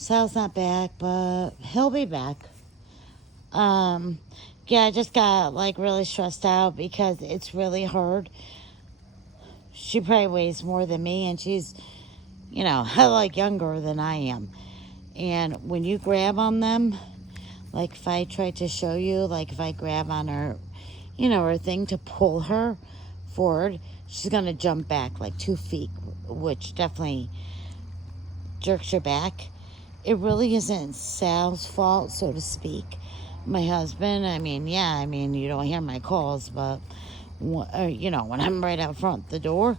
Sal's not back, but he'll be back. Um, yeah, I just got like really stressed out because it's really hard. She probably weighs more than me, and she's, like younger than I am. And when you grab on them, like if I try to show you, like if I grab on her, her thing to pull her forward, she's gonna jump back like 2 feet, which definitely jerks her back. It really isn't Sal's fault, so to speak. My husband, you don't hear my calls, but, when I'm right out front the door.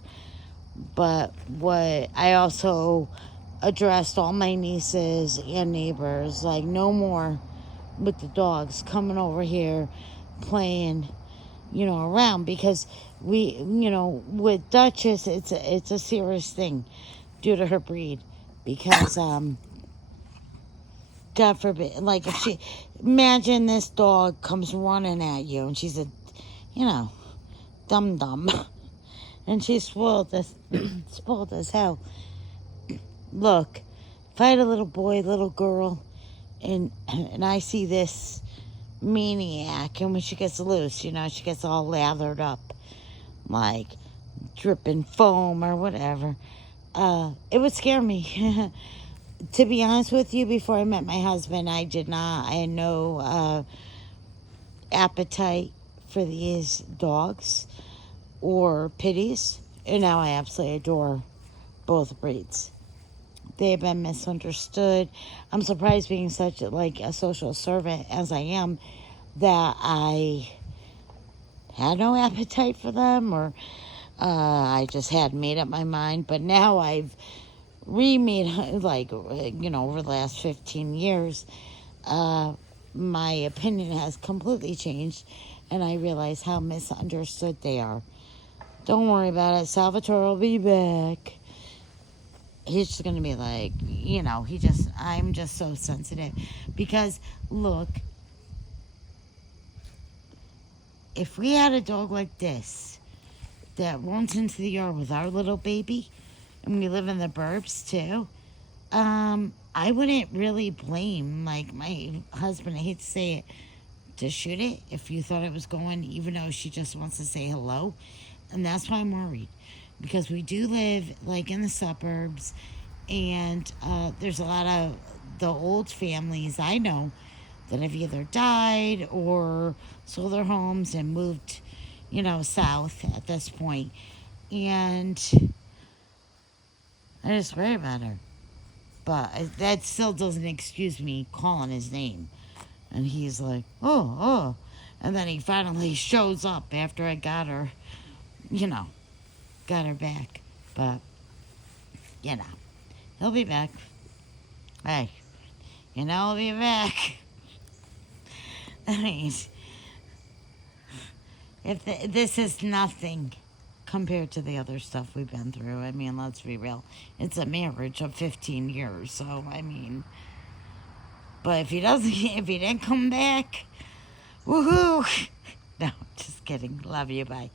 But what I also addressed all my nieces and neighbors, like, no more with the dogs coming over here playing, around, because with Duchess, it's a serious thing due to her breed, because God forbid, like if she, imagine this dog comes running at you and she's a, you know, dum dum, and she's spoiled as hell. Look, if I had a little boy, little girl, and I see this maniac, and when she gets loose, she gets all lathered up, like dripping foam or whatever. It would scare me. To be honest with you, before I met my husband, I had no appetite for these dogs or pitties, and now I absolutely adore both breeds. They have been misunderstood. I'm surprised, being such like a social servant as I am, that I had no appetite for them, or I just had made up my mind. But now I've remade, like, over the last 15 years, my opinion has completely changed, and I realize how misunderstood they are. Don't worry about it. Salvatore will be back. He's just going to be like, I'm just so sensitive. Because, look, if we had a dog like this that runs into the yard with our little baby, and we live in the burbs too, I wouldn't really blame, like, my husband, I hate to say it, to shoot it if you thought it was going, even though she just wants to say hello. And that's why I'm worried, because we do live, like, in the suburbs, and there's a lot of the old families I know that have either died or sold their homes and moved, south at this point. And I just worry about her. But that still doesn't excuse me calling his name. And he's like, oh. And then he finally shows up after I got her, got her back. But, he'll be back. Hey, he'll be back. I mean, this is nothing compared to the other stuff we've been through. I mean, let's be real. It's a marriage of 15 years, so, but if he didn't come back, woohoo! No, just kidding. Love you, bye.